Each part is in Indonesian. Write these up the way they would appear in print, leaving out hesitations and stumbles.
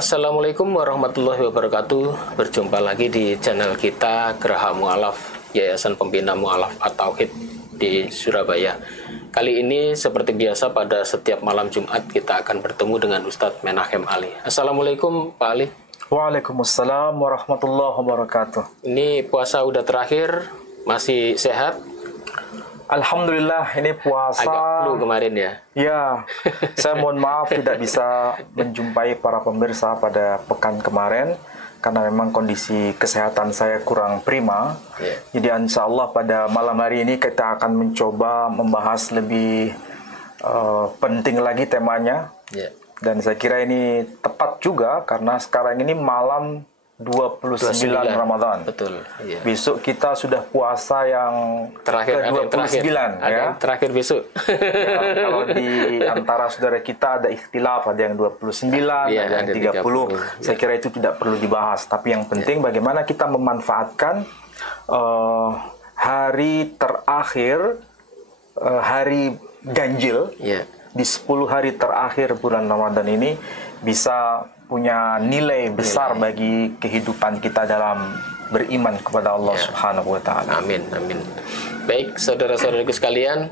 Assalamualaikum warahmatullahi wabarakatuh. Berjumpa lagi di channel kita Geraha Mu'alaf, Yayasan Pembina Mu'alaf At-Tauhid di Surabaya. Kali ini seperti biasa pada setiap malam Jumat kita akan bertemu dengan Ustadz Menahem Ali. Assalamualaikum Pak Ali. Waalaikumsalam warahmatullahi wabarakatuh. Ini puasa udah terakhir, masih sehat? Alhamdulillah, ini puasa. Agak flu kemarin ya? Ya, saya mohon maaf tidak bisa menjumpai para pemirsa pada pekan kemarin karena memang kondisi kesehatan saya kurang prima. Jadi insya Allah pada malam hari ini kita akan mencoba membahas lebih penting lagi temanya. Dan saya kira ini tepat juga karena sekarang ini malam 29 Ramadan. Betul. Iya. Besok kita sudah puasa yang terakhir, ke-29 ya. Terakhir besok. Ya, kalau di antara saudara kita ada ikhtilaf, ada yang 29, ada yang 30. Saya kira itu tidak perlu dibahas, tapi yang penting bagaimana kita memanfaatkan hari terakhir, hari ganjil di 10 hari terakhir bulan Ramadan ini bisa punya nilai besar bagi kehidupan kita dalam beriman kepada Allah Subhanahu wa Ta'ala. Amin, amin. Baik, saudara-saudariku sekalian,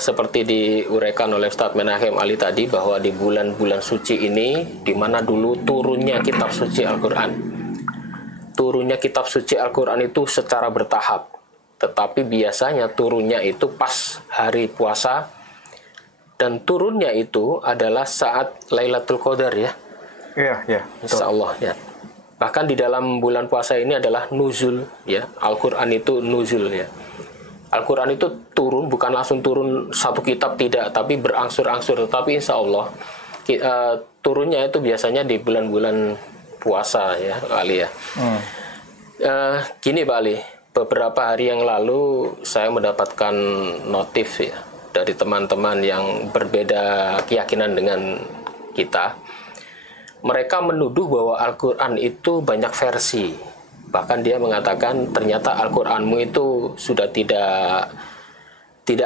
seperti diuraikan oleh Ustadz Menahem Ali tadi, bahwa di bulan-bulan suci ini, di mana dulu turunnya kitab suci Al-Quran, turunnya kitab suci Al-Quran itu secara bertahap, tetapi biasanya turunnya itu pas hari puasa. Dan turunnya itu adalah saat Lailatul Qadar ya. Iya. Insya Allah ya. Bahkan di dalam bulan puasa ini adalah nuzul ya. Al-Quran itu nuzul ya. Al-Quran itu turun, bukan langsung turun satu kitab, tidak, tapi berangsur-angsur. Tetapi insya Allah turunnya itu biasanya di bulan-bulan puasa ya, Pak Ali ya. Gini Pak Ali, beberapa hari yang lalu saya mendapatkan notif ya dari teman-teman yang berbeda keyakinan dengan kita. Mereka menuduh bahwa Al-Quran itu banyak versi. Bahkan dia mengatakan ternyata Al-Quranmu itu sudah tidak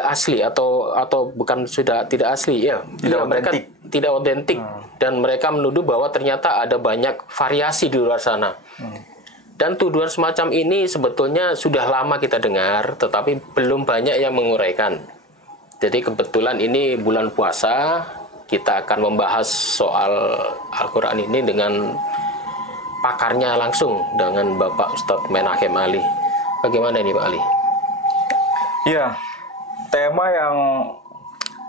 asli atau bukan sudah tidak asli ya. Mereka tidak otentik dan mereka menuduh bahwa ternyata ada banyak variasi di luar sana. Dan tuduhan semacam ini sebetulnya sudah lama kita dengar, tetapi belum banyak yang menguraikan. Jadi kebetulan ini bulan puasa, kita akan membahas soal Al-Quran ini dengan pakarnya langsung, dengan Bapak Ustadz Menahem Ali. Bagaimana ini Pak Ali? Ya, tema yang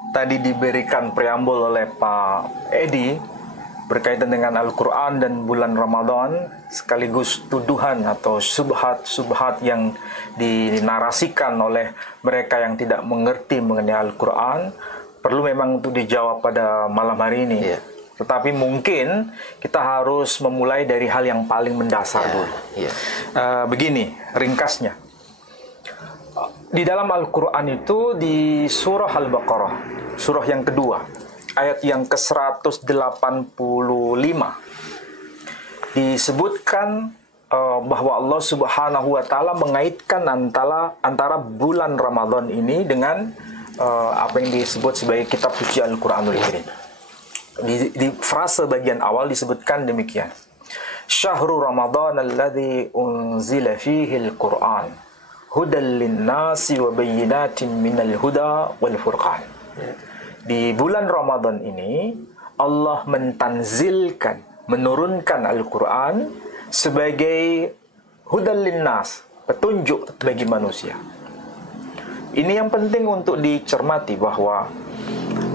tadi diberikan preambul oleh Pak Edi berkaitan dengan Al-Quran dan bulan Ramadan, sekaligus tuduhan atau subhat yang dinarasikan oleh mereka yang tidak mengerti mengenai Al-Quran, perlu memang untuk dijawab pada malam hari ini. Tetapi mungkin kita harus memulai dari hal yang paling mendasar dulu. Begini, ringkasnya. Di dalam Al-Quran itu di surah Al-Baqarah, surah yang kedua, ayat yang ke-185 disebutkan bahwa Allah Subhanahu wa Ta'ala mengaitkan antara bulan Ramadan ini dengan apa yang disebut sebagai kitab suci Al-Quranul Karim. Di frase bagian awal disebutkan demikian: Syahrul Ramadan alladzi unzila fihi al-Quran hudal lin-nasi wa bayyinatin minal huda wal furqan. Di bulan Ramadan ini Allah menurunkan Al-Quran sebagai hudal linnas, petunjuk bagi manusia. Ini yang penting untuk dicermati bahwa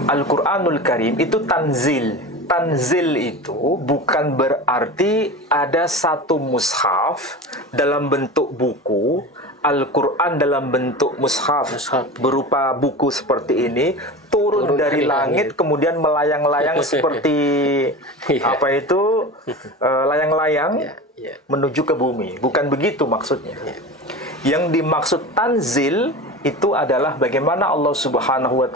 Al-Quranul Karim itu tanzil. Tanzil itu bukan berarti ada satu mushaf dalam bentuk buku, Al-Quran dalam bentuk mushaf berupa buku seperti ini turun dari langit kemudian melayang-layang seperti layang-layang menuju ke bumi. Bukan begitu maksudnya. Yang dimaksud tanzil itu adalah bagaimana Allah Subhanahu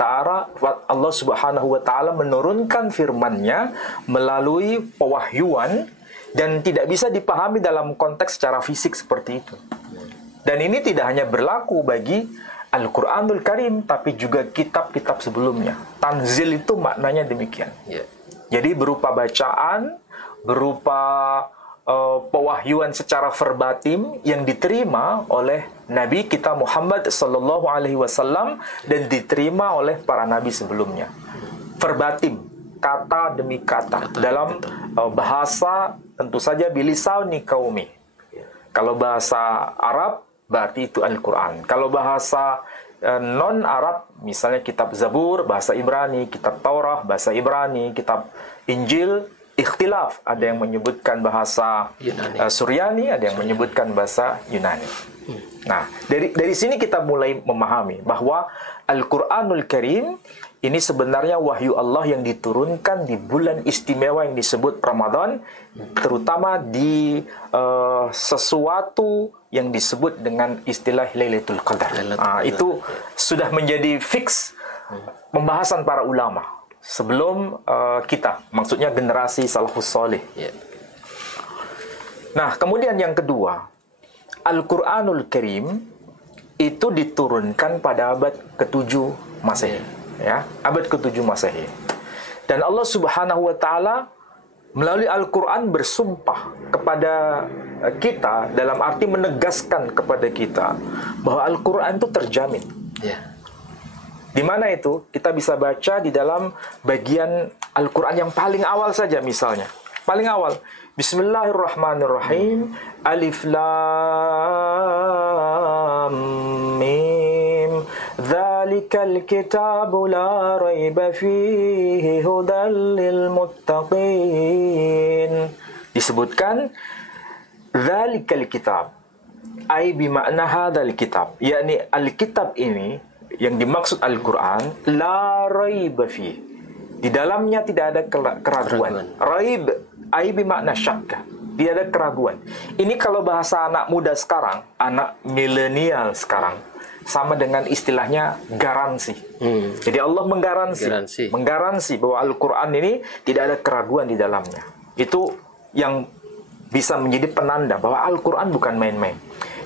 wa Ta'ala menurunkan firman-Nya melalui pewahyuan dan tidak bisa dipahami dalam konteks secara fisik seperti itu. Dan ini tidak hanya berlaku bagi Al-Quranul Karim, tapi juga kitab-kitab sebelumnya. Tanzil itu maknanya demikian. Jadi berupa bacaan, berupa pewahyuan secara verbatim yang diterima oleh Nabi kita Muhammad sallallahu alaihi wasallam dan diterima oleh para nabi sebelumnya. Verbatim, kata demi kata dalam bahasa tentu saja bilisani qaumi. Kalau bahasa Arab berarti itu Al-Qur'an. Kalau bahasa non Arab misalnya kitab Zabur bahasa Ibrani, kitab Taurah bahasa Ibrani, kitab Injil ikhtilaf, ada yang menyebutkan bahasa Suryani, ada yang menyebutkan bahasa Yunani. Nah, dari sini kita mulai memahami bahwa Al-Qur'anul Karim ini sebenarnya wahyu Allah yang diturunkan di bulan istimewa yang disebut Ramadan, terutama di sesuatu yang disebut dengan istilah Lailatul Qadar. Itu sudah menjadi fix pembahasan para ulama sebelum kita, maksudnya generasi salafus saleh. Nah, kemudian yang kedua, Al-Qur'anul Karim itu diturunkan pada abad ke-7 Masehi, ya, abad ke-7 Masehi. Dan Allah Subhanahu wa taala melalui Al-Qur'an bersumpah kepada kita, dalam arti menegaskan kepada kita bahwa Al-Qur'an itu terjamin. Di mana itu? Kita bisa baca di dalam bagian Al-Qur'an yang paling awal saja misalnya. Paling awal. Bismillahirrahmanirrahim. Alif Lam Mim. Dzalikal kitabu la raiba fihi hudal lil muttaqin. Disebutkan dzalikal kitab. Ai bimakna hadzal kitab. Yakni Alkitab ini yang dimaksud Al-Quran, la raiba fi. Di dalamnya tidak ada keraguan. Raib, ai bermakna syakka. Tidak ada keraguan. Ini kalau bahasa anak muda sekarang, anak milenial sekarang, sama dengan istilahnya garansi. Jadi Allah menggaransi bahwa Al-Quran ini tidak ada keraguan di dalamnya. Itu yang bisa menjadi penanda bahwa Al-Quran bukan main-main.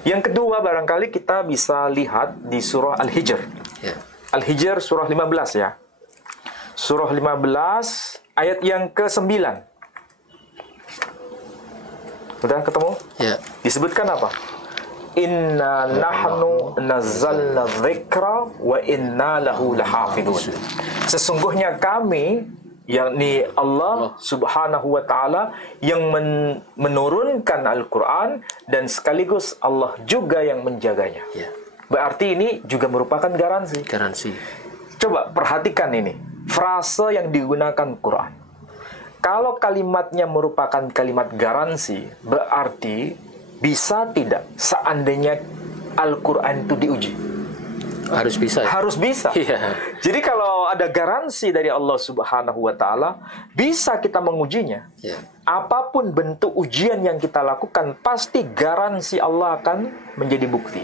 Yang kedua, barangkali kita bisa lihat di surah Al-Hijr. Al-Hijr surah 15 ya. Surah 15 ayat yang ke-9. Sudah ketemu? Ya. Disebutkan apa? Inna nahnu nazzalna dzikra wa inna lahu lahafidun. Sesungguhnya kami, yakni Allah Subhanahu wa taala yang menurunkan Al-Qur'an dan sekaligus Allah juga yang menjaganya. Berarti ini juga merupakan garansi. Coba perhatikan ini, frase yang digunakan Quran. Kalau kalimatnya merupakan kalimat garansi, berarti bisa tidak seandainya Al-Qur'an itu diuji? Harus bisa. Harus bisa. Jadi kalau ada garansi dari Allah Subhanahu wa taala, bisa kita mengujinya. Apapun bentuk ujian yang kita lakukan, pasti garansi Allah akan menjadi bukti.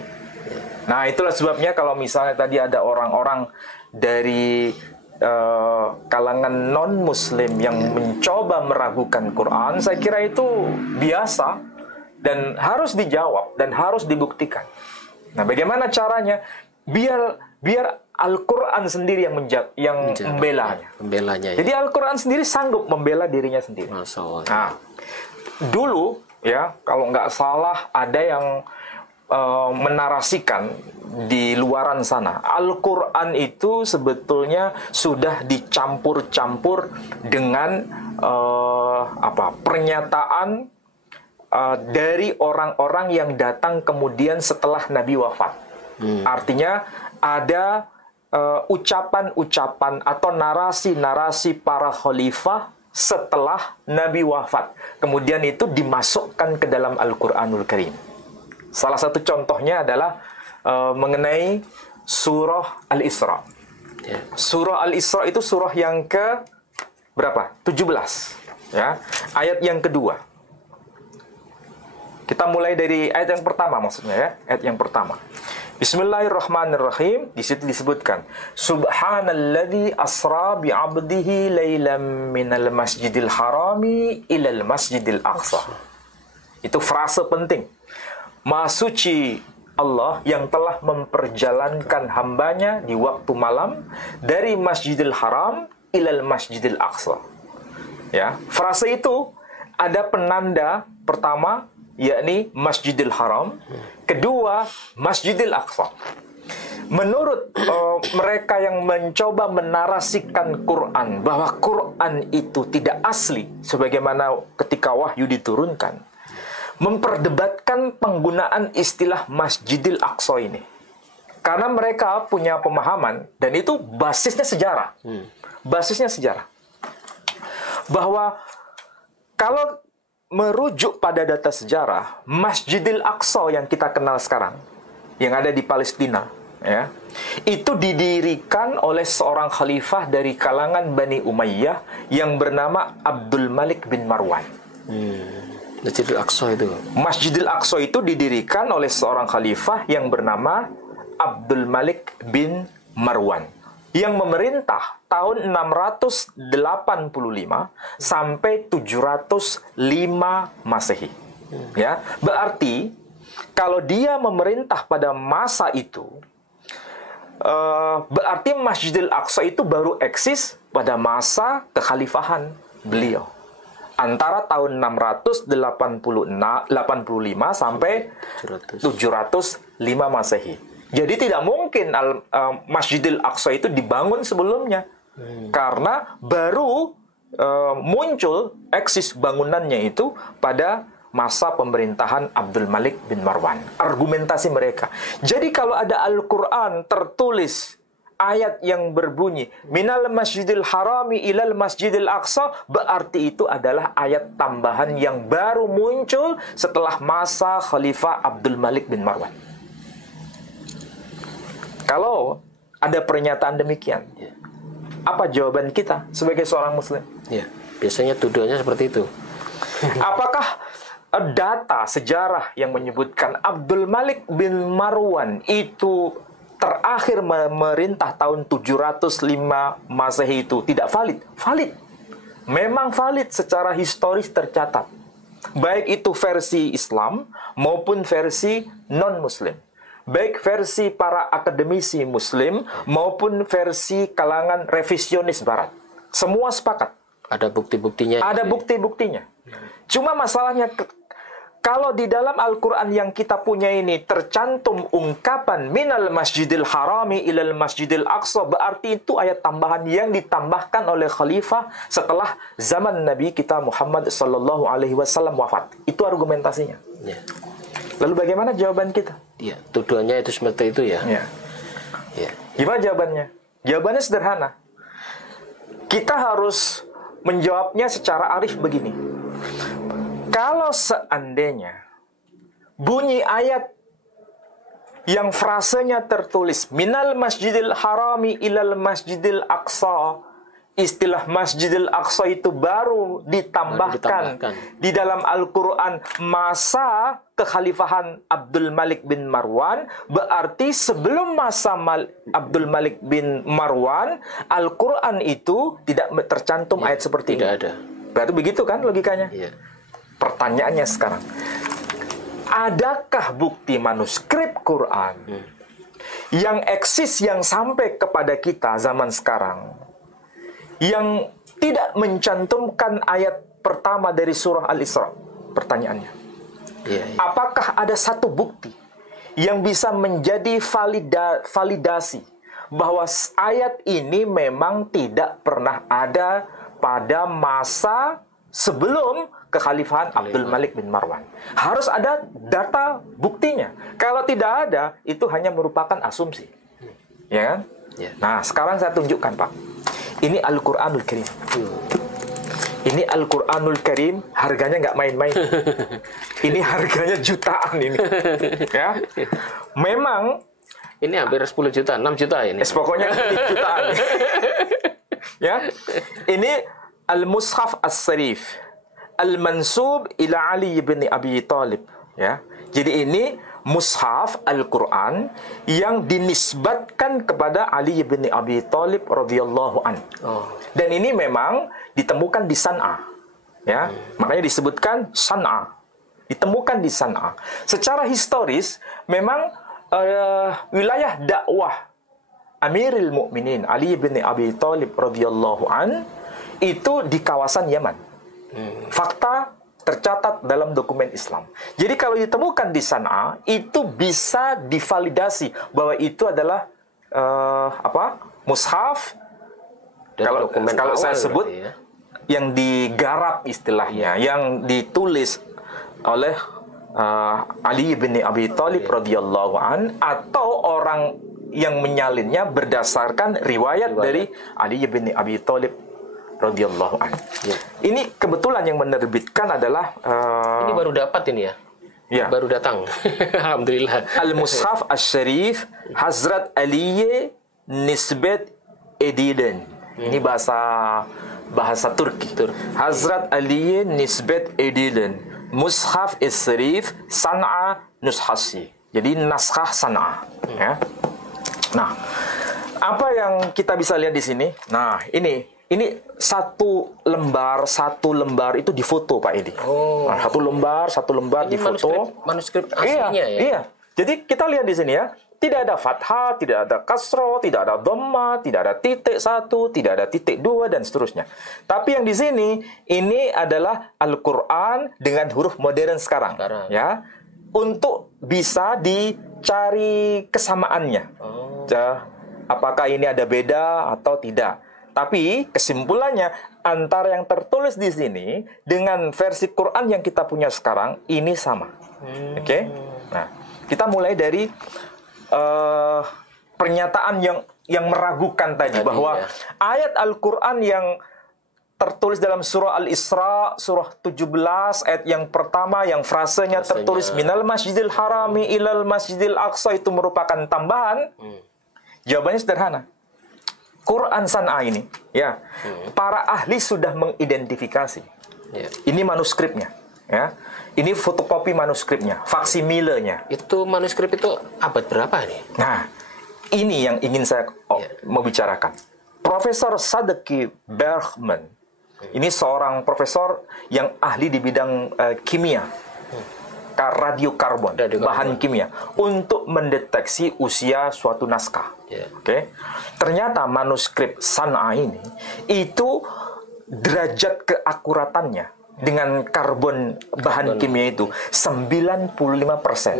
Nah, itulah sebabnya kalau misalnya tadi ada orang-orang dari kalangan non-muslim yang mencoba meragukan Quran, saya kira itu biasa dan harus dijawab dan harus dibuktikan. Nah, bagaimana caranya? Biar Al-Quran sendiri yang membelanya. Jadi Al-Quran sendiri sanggup membela dirinya sendiri. Masya Allah. Nah, dulu ya, kalau nggak salah ada yang menarasikan di luaran sana, Al-Quran itu sebetulnya sudah dicampur-campur dengan pernyataan dari orang-orang yang datang kemudian setelah Nabi wafat. Artinya ada ucapan-ucapan atau narasi-narasi para khalifah setelah Nabi wafat. Kemudian itu dimasukkan ke dalam Al-Quranul Karim. Salah satu contohnya adalah mengenai surah Al-Isra. Surah Al-Isra itu surah yang ke berapa? 17. Ya, ayat yang kedua. Kita mulai dari ayat yang pertama maksudnya ya, ayat yang pertama. Bismillahirrahmanirrahim. Di situ disebutkan, Subhanalladzi asra bi 'abdihi lailam minal masjidil harami ilal masjidil aqsa. Itu frase penting. Maha suci Allah yang telah memperjalankan hambanya di waktu malam dari Masjidil Haram ilal Masjidil Aqsa. Ya, frase itu ada penanda pertama yakni Masjidil Haram, kedua Masjidil Aqsa. Menurut mereka yang mencoba menarasikan Quran bahwa Quran itu tidak asli sebagaimana ketika wahyu diturunkan, memperdebatkan penggunaan istilah Masjidil Aqsa ini. Karena mereka punya pemahaman dan itu basisnya sejarah. Basisnya sejarah. Bahwa kalau merujuk pada data sejarah, Masjidil Aqsa yang kita kenal sekarang, yang ada di Palestina, ya, itu didirikan oleh seorang khalifah dari kalangan Bani Umayyah yang bernama Abdul Malik bin Marwan. Masjidil Aqsa itu. Masjidil Aqsa itu didirikan oleh seorang khalifah yang bernama Abdul Malik bin Marwan yang memerintah tahun 685 sampai 705 Masehi. Ya, berarti kalau dia memerintah pada masa itu, berarti Masjidil Aqsa itu baru eksis pada masa kekhalifahan beliau. Antara tahun 685 sampai 705 Masehi. Jadi tidak mungkin Masjidil Aqsa itu dibangun sebelumnya. Karena baru muncul eksis bangunannya itu pada masa pemerintahan Abdul Malik bin Marwan. Argumentasi mereka. Jadi kalau ada Al-Quran tertulis ayat yang berbunyi minal masjidil harami ilal masjidil aqsa, berarti itu adalah ayat tambahan yang baru muncul setelah masa Khalifah Abdul Malik bin Marwan. Kalau ada pernyataan demikian, apa jawaban kita sebagai seorang muslim? Ya, biasanya tuduhannya seperti itu. Apakah data sejarah yang menyebutkan Abdul Malik bin Marwan itu terakhir memerintah tahun 705 Masehi itu tidak valid? Valid. Memang valid secara historis tercatat. Baik itu versi Islam maupun versi non-Muslim. Baik versi para akademisi Muslim maupun versi kalangan revisionis Barat. Semua sepakat. Ada bukti-buktinya. Ada bukti-buktinya. Cuma masalahnya, kalau di dalam Al-Quran yang kita punya ini tercantum ungkapan minal masjidil harami ilal masjidil aqsa, berarti itu ayat tambahan yang ditambahkan oleh khalifah setelah zaman Nabi kita Muhammad sallallahu alaihi wasallam wafat. Itu argumentasinya. Ya. Lalu bagaimana jawaban kita? Ya, tuduhannya itu seperti itu ya. Ya. Ya. Gimana jawabannya? Jawabannya sederhana. Kita harus menjawabnya secara arif begini. Kalau seandainya bunyi ayat yang frasenya tertulis minal masjidil harami ilal masjidil aqsa, istilah Masjidil Aqsa itu baru ditambahkan di dalam Al-Quran masa kekhalifahan Abdul Malik bin Marwan, berarti sebelum masa Abdul Malik bin Marwan, Al-Quran itu tidak tercantum ayat seperti ini. Tidak ada. Berarti begitu kan logikanya? Ya. Pertanyaannya sekarang, adakah bukti manuskrip Quran yang eksis yang sampai kepada kita zaman sekarang yang tidak mencantumkan ayat pertama dari surah Al-Isra? Pertanyaannya. Ya. Apakah ada satu bukti yang bisa menjadi validasi bahwa ayat ini memang tidak pernah ada pada masa sebelum kekhalifahan Abdul Malik bin Marwan? Harus ada data buktinya. Kalau tidak ada, itu hanya merupakan asumsi. Ya kan? Ya. Nah, sekarang saya tunjukkan, Pak. Ini Al-Quranul Karim. Ini Al-Quranul Karim, harganya nggak main-main. Ini harganya jutaan ini. Ya. Memang ini hampir 10 juta, 6 juta ini. pokoknya ini jutaan. Ya. Ini Al-Mushaf As-Sarif Al-Mansub ila Ali bin Abi Talib. Ya. Jadi ini mushaf Al-Quran yang dinisbatkan kepada Ali bin Abi Talib radhiyallahu an. Dan ini memang ditemukan di San'a. Ya, makanya disebutkan San'a. Ditemukan di San'a. Secara historis memang wilayah dakwah Amirul Mukminin Ali bin Abi Talib radhiyallahu an itu di kawasan Yaman. Fakta tercatat dalam dokumen Islam. Jadi kalau ditemukan di Sana'a, itu bisa divalidasi bahwa itu adalah mushaf. Kalau saya sebut ya, yang digarap istilahnya, yang ditulis oleh Ali bin Abi Thalib radhiyallahu an, atau orang yang menyalinnya berdasarkan riwayat dari Ali bin Abi Thalib radhiyallahu an. Ya. Ini kebetulan yang menerbitkan adalah ini baru dapat ini ya. Ya. Baru datang. Alhamdulillah. Al-Mushaf Asy-Syarif Hazrat Ali Nisbat Edilen. Ini bahasa Turki. Hazrat Ali Nisbat Edilen. Mushaf Asy-Syarif Sana'a Nushasi. Jadi naskah Sana'a. Ya. Nah, apa yang kita bisa lihat di sini? Nah, ini satu lembar itu difoto, Pak Edi. Oh. Nah, satu lembar Ini difoto. manuskrip aslinya ya. Iya. Jadi kita lihat di sini ya, tidak ada fathah, tidak ada kasro, tidak ada dhamma, tidak ada titik 1, tidak ada titik 2 dan seterusnya. Tapi yang di sini ini adalah Al-Qur'an dengan huruf modern sekarang. Ya. Untuk bisa dicari kesamaannya. Oh. Apakah ini ada beda atau tidak? Tapi kesimpulannya antara yang tertulis di sini dengan versi Quran yang kita punya sekarang ini sama. Oke? Nah, kita mulai dari pernyataan yang meragukan tadi bahwa ayat Al-Qur'an yang tertulis dalam surah Al-Isra, surah 17 ayat yang pertama yang frasenya tertulis minal masjidil harami ilal masjidil aqsa itu merupakan tambahan. Jawabannya sederhana. Quran Sana'a ini, ya, para ahli sudah mengidentifikasi. Ini manuskripnya, ya. Ini fotokopi manuskripnya, faksimilenya. Itu manuskrip itu abad berapa nih? Nah, ini yang ingin saya mau bicarakan. Profesor Sadeki Bergman, ini seorang profesor yang ahli di bidang kimia, radiokarbon, bahan kimia, untuk mendeteksi usia suatu naskah. Oke. Ternyata manuskrip Sana'a ini itu derajat keakuratannya dengan karbon bahan kimia itu 95%.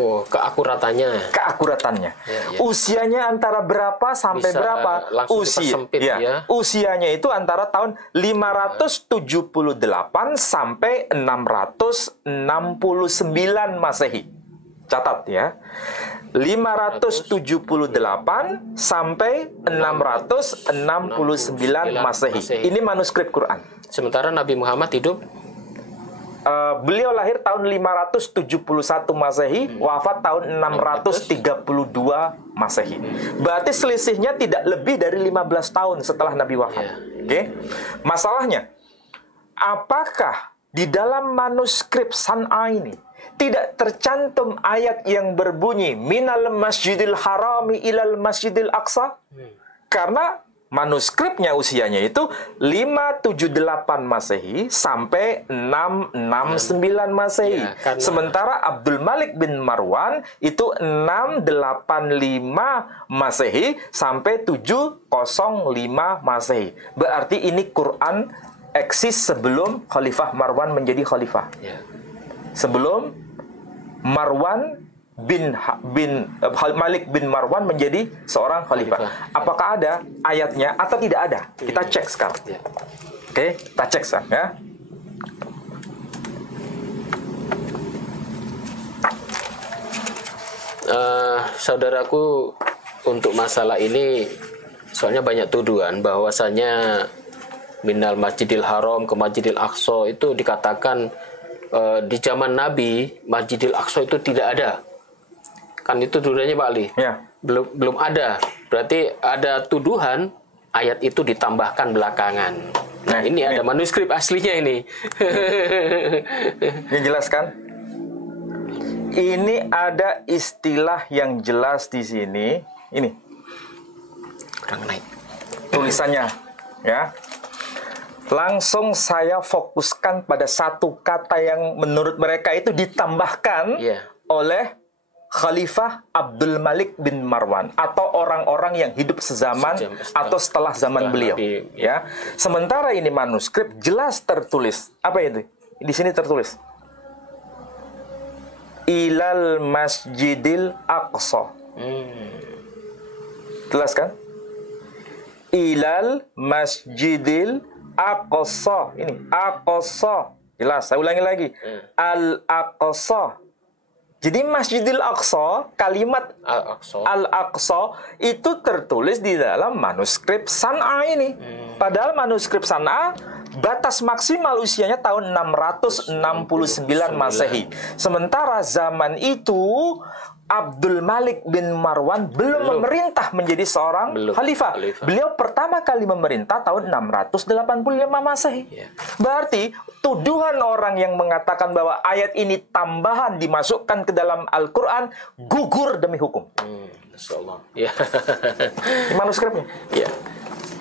Oh, keakuratannya. Usianya antara berapa sampai Bisa berapa? Usianya itu antara tahun 578 sampai 669 Masehi. Catat ya. 578 sampai 669 Masehi. Ini manuskrip Quran. Sementara Nabi Muhammad hidup beliau lahir tahun 571 Masehi, wafat tahun 632 Masehi. Berarti selisihnya tidak lebih dari 15 tahun setelah Nabi wafat. Oke. Masalahnya, apakah di dalam manuskrip Sana'a ini tidak tercantum ayat yang berbunyi minal masjidil harami ilal masjidil aqsa? Karena manuskripnya usianya itu 578 Masehi sampai 669 Masehi. Sementara Abdul Malik bin Marwan itu 685 Masehi sampai 705 Masehi. Berarti ini Quran eksis sebelum Khalifah Marwan menjadi khalifah. Sebelum Marwan Malik bin Marwan menjadi seorang khalifah. Apakah ada ayatnya atau tidak ada? Kita cek sekarang. Oke, kita cek sekarang ya. Saudaraku, untuk masalah ini soalnya banyak tuduhan bahwasanya minal masjidil haram ke masjidil aqsa itu dikatakan di zaman Nabi Masjidil Aqsa itu tidak ada. Kan itu tuduhannya Pak Ali. Belum ada. Berarti ada tuduhan ayat itu ditambahkan belakangan. Nah, ini ada manuskrip aslinya ini. Ini jelas kan? Ini ada istilah yang jelas di sini. Ini. Kurang naik. Tulisannya, ya. Langsung saya fokuskan pada satu kata yang menurut mereka itu ditambahkan oleh Khalifah Abdul Malik bin Marwan atau orang-orang yang hidup sezaman atau setelah zaman beliau. Nabi, Ya. Sementara ini manuskrip jelas tertulis. Apa itu? Di sini tertulis Ilal Masjidil Aqsa. Jelas kan? Ilal Masjidil Aqsa. Ini Aqsa. Jelas, saya ulangi lagi. Al-Aqsa. Jadi Masjidil Aqsa, kalimat Al-Aqsa itu tertulis di dalam manuskrip San'a ini. Padahal manuskrip San'a batas maksimal usianya tahun 669 Masehi. Sementara zaman itu Abdul Malik bin Marwan belum memerintah menjadi seorang khalifah. Beliau pertama kali memerintah tahun 685 Masehi. Berarti tuduhan orang yang mengatakan bahwa ayat ini tambahan dimasukkan ke dalam Al-Quran gugur demi hukum. Insyaallah. Ya. Ini manuskripnya. Ya.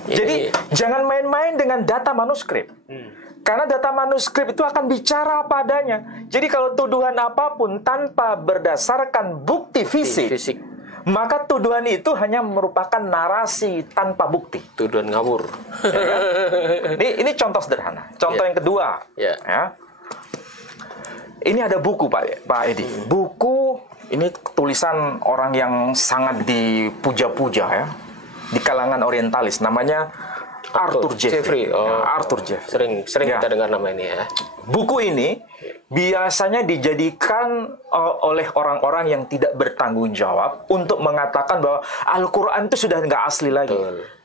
Jadi jangan main-main dengan data manuskrip. Karena data manuskrip itu akan bicara apa adanya. Jadi kalau tuduhan apapun tanpa berdasarkan bukti fisik, maka tuduhan itu hanya merupakan narasi tanpa bukti. Tuduhan ngawur. Ya. Ini contoh sederhana. Contoh yang kedua. Ya. Ini ada buku Pak Edi. Buku ini tulisan orang yang sangat dipuja-puja ya di kalangan orientalis. Namanya Arthur Jeffrey. Arthur Jeffrey. Sering kita dengar nama ini ya. Buku ini biasanya dijadikan oleh orang-orang yang tidak bertanggung jawab untuk mengatakan bahwa Al-Quran itu sudah nggak asli lagi.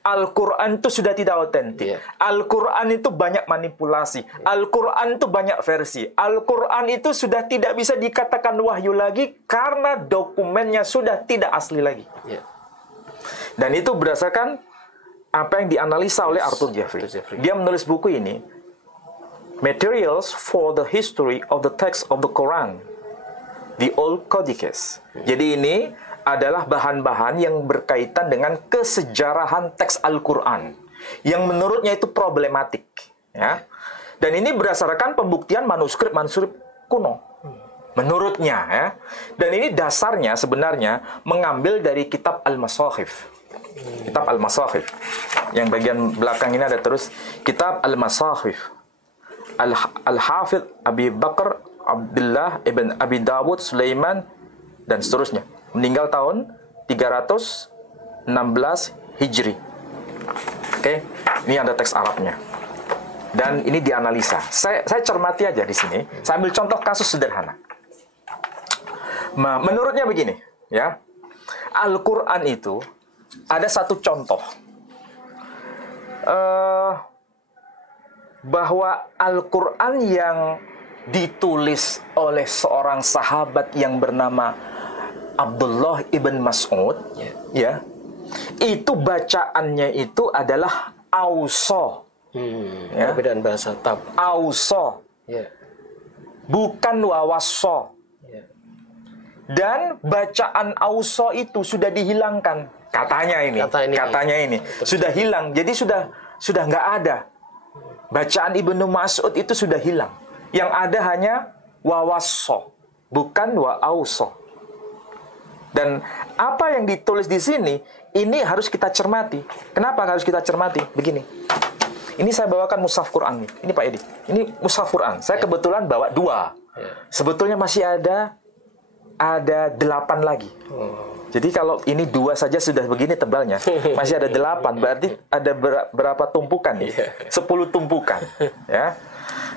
Al-Quran itu sudah tidak otentik. Al-Quran itu banyak manipulasi. Al-Quran itu banyak versi. Al-Quran itu sudah tidak bisa dikatakan wahyu lagi karena dokumennya sudah tidak asli lagi. Dan itu berdasarkan apa yang dianalisa oleh Arthur Jeffrey. Dia menulis buku ini, Materials for the History of the Text of the Quran, the Old Codices. Jadi ini adalah bahan-bahan yang berkaitan dengan kesejarahan teks Al-Quran, yang menurutnya itu problematik. Ya. Dan ini berdasarkan pembuktian manuskrip kuno. Menurutnya, ya. Dan ini dasarnya sebenarnya mengambil dari kitab Al-Masahif. Kitab Al-Masahif. Yang bagian belakang ini ada terus Kitab Al-Masahif. Al-Hafidh Abi Bakar Abdullah ibn Abi Dawud Sulaiman dan seterusnya. Meninggal tahun 316 Hijri. Oke, ini ada teks Arabnya. Dan ini dianalisa. Saya cermati aja di sini. Saya ambil contoh kasus sederhana. Menurutnya begini, ya. Al-Quran itu ada satu contoh bahwa Al-Quran yang ditulis oleh seorang sahabat yang bernama Abdullah ibn Mas'ud, ya, itu bacaannya itu adalah auso. Perbedaan bahasa tab. Auso, bukan wawaso. Dan bacaan auso itu sudah dihilangkan. Katanya ini sudah hilang. Jadi sudah nggak ada. Bacaan Ibnu Mas'ud itu sudah hilang. Yang ada hanya wawaso, bukan wa'auso. Dan apa yang ditulis di sini ini harus kita cermati. Kenapa harus kita cermati? Begini. Ini saya bawakan mushaf Quran nih. Ini Pak Edi. Ini mushaf Quran. Saya kebetulan bawa 2. Sebetulnya masih ada 8 lagi. Jadi kalau ini 2 saja sudah begini tebalnya, masih ada 8. Berarti ada berapa tumpukan nih? 10 tumpukan. Ya.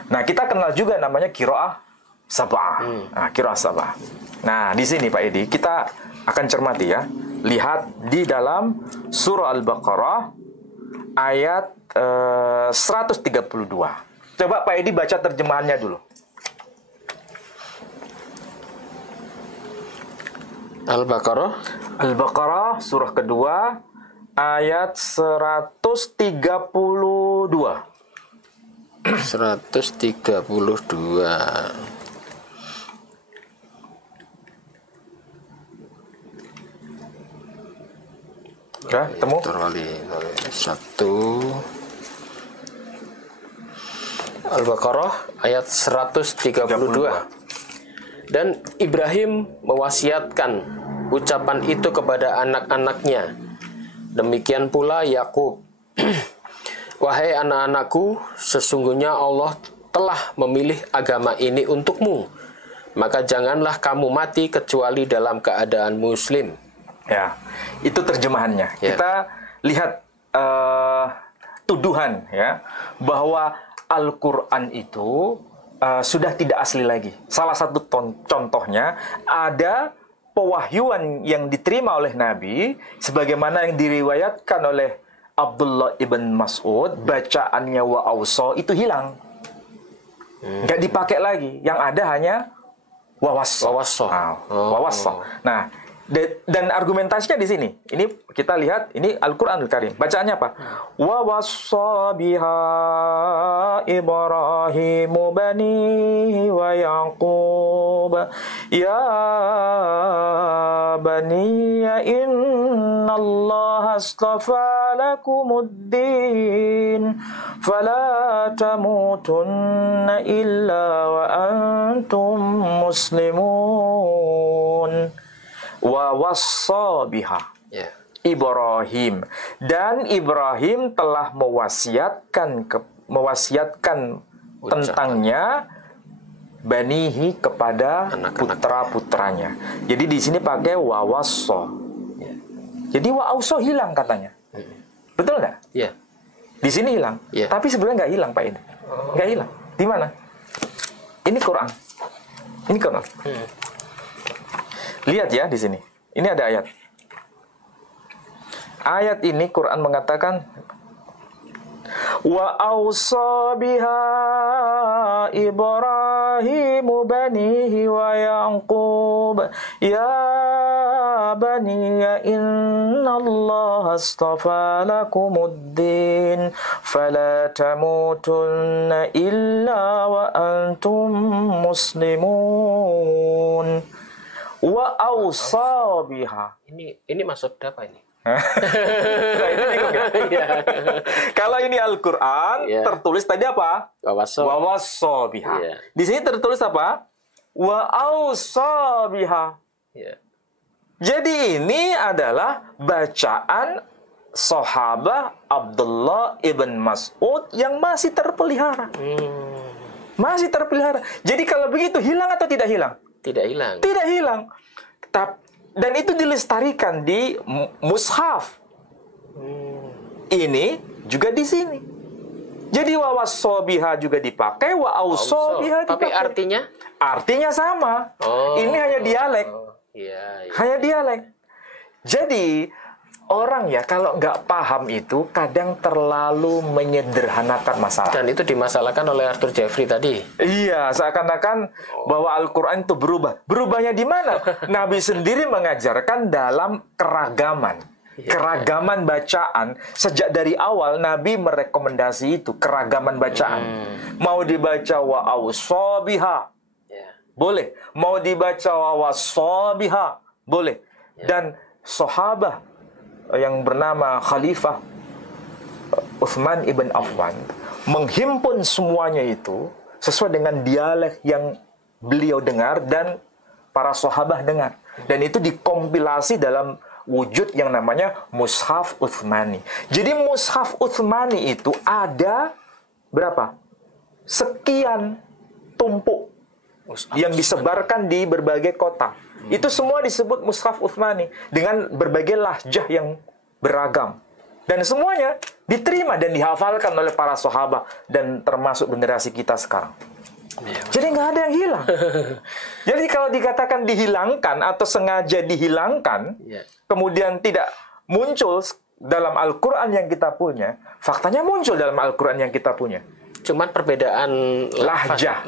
Nah, kita kenal juga namanya qiraah sab'ah. Nah, qiraah sab'ah. Nah, di sini Pak Edi, kita akan cermati ya. Lihat di dalam surah Al-Baqarah ayat 132. Coba Pak Edi baca terjemahannya dulu. Al-Baqarah surah kedua ayat 132. 132. Ya, temu? Satu. Al-Baqarah ayat 132. Dan Ibrahim mewasiatkan ucapan itu kepada anak-anaknya. Demikian pula Yakub. Wahai anak-anakku, sesungguhnya Allah telah memilih agama ini untukmu. Maka janganlah kamu mati kecuali dalam keadaan muslim. Ya, itu terjemahannya. Ya. Kita lihat tuduhan ya bahwa Al-Quran itu sudah tidak asli lagi. Salah satu contohnya ada pewahyuan yang diterima oleh Nabi sebagaimana yang diriwayatkan oleh Abdullah ibn Mas'ud, bacaannya wa awsa itu hilang. Nggak dipakai lagi. Yang ada hanya wawassa. Wawassa. Nah, dan argumentasinya di sini. Ini kita lihat, ini Al-Qur'anul Karim. Bacaannya apa? Wa wassa biha Ibrahimu banihi wa Yaqub. Ya baniya innallaha astafa lakumuddin fala tamutunna illa wa antum muslimun. Wa wassa biha Ibrahim, dan Ibrahim telah mewasiatkan tentangnya banihi kepada putra-putranya. Jadi di sini pakai wa wassa. Jadi wa ausa hilang katanya. Betul nggak? Iya. Di sini hilang. Tapi sebenarnya nggak hilang Pak ini. Nggak hilang. Di mana? Ini Quran. Ini Quran. Lihat ya di sini. Ini ada ayat. Ayat ini Quran mengatakan wa ausa biha Ibrahimu banihi wa Yaqub ya baniya innallaha astafa lakumuddin fala tamutunna illa wa antum muslimun. Wa ausa biha. Ini masuk apa ini? Nah, ini bingung ya? Kalau ini Al-Quran tertulis tadi apa? Wa wassa biha. Di sini tertulis apa? Wa ausa biha. Jadi ini adalah bacaan sahabat Abdullah ibn Mas'ud yang masih terpelihara. Masih terpelihara. Jadi kalau begitu hilang atau tidak hilang? Tidak hilang. Tidak hilang. Dan itu dilestarikan di mushaf. Ini juga di sini. Jadi wa wassa biha juga dipakai, wa ausa biha dipakai. Tapi artinya? Artinya sama. Ini hanya dialek. Hanya dialek. Jadi orang ya kalau nggak paham itu kadang terlalu menyederhanakan masalah. Dan itu dimasalahkan oleh Arthur Jeffrey tadi. Iya, seakan-akan bahwa Al-Quran itu berubah. Berubahnya di mana? Nabi sendiri mengajarkan dalam keragaman. Keragaman bacaan. Sejak dari awal Nabi merekomendasi itu, keragaman bacaan. Mau dibaca wa ausa biha, boleh. Mau dibaca wa wassa biha, boleh. Dan sahabat yang bernama Khalifah Utsman ibn Affan menghimpun semuanya itu sesuai dengan dialek yang beliau dengar dan para sahabat dengar, dan itu dikompilasi dalam wujud yang namanya Mushaf Utsmani. Jadi Mushaf Utsmani itu ada berapa? Sekian tumpuk yang disebarkan di berbagai kota. Itu semua disebut Mushaf Utsmani dengan berbagai lahjah yang beragam. Dan semuanya diterima dan dihafalkan oleh para sahabat dan termasuk generasi kita sekarang. Jadi nggak ada yang hilang. Jadi kalau dikatakan dihilangkan atau sengaja dihilangkan, kemudian tidak muncul dalam Al-Quran yang kita punya, faktanya muncul dalam Al-Quran yang kita punya. Cuman perbedaan lahjah,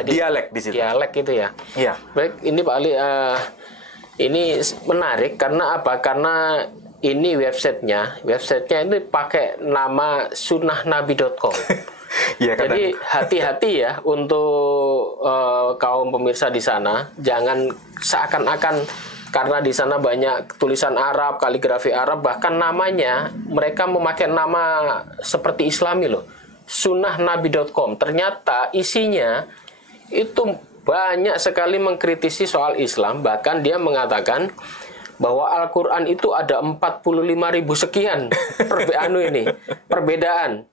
dialek di situ. Dialek itu ya. Iya. Baik, ini Pak Ali, ini menarik karena apa? Karena ini websitenya ini pakai nama sunnahnabi.com. Ya, jadi hati-hati ya untuk kaum pemirsa di sana, jangan seakan-akan karena di sana banyak tulisan Arab, kaligrafi Arab, bahkan namanya mereka memakai nama seperti Islami loh. Sunnahnabi.com, ternyata isinya itu banyak sekali mengkritisi soal Islam, bahkan dia mengatakan bahwa Al-Quran itu ada 45.000 sekian perbedaan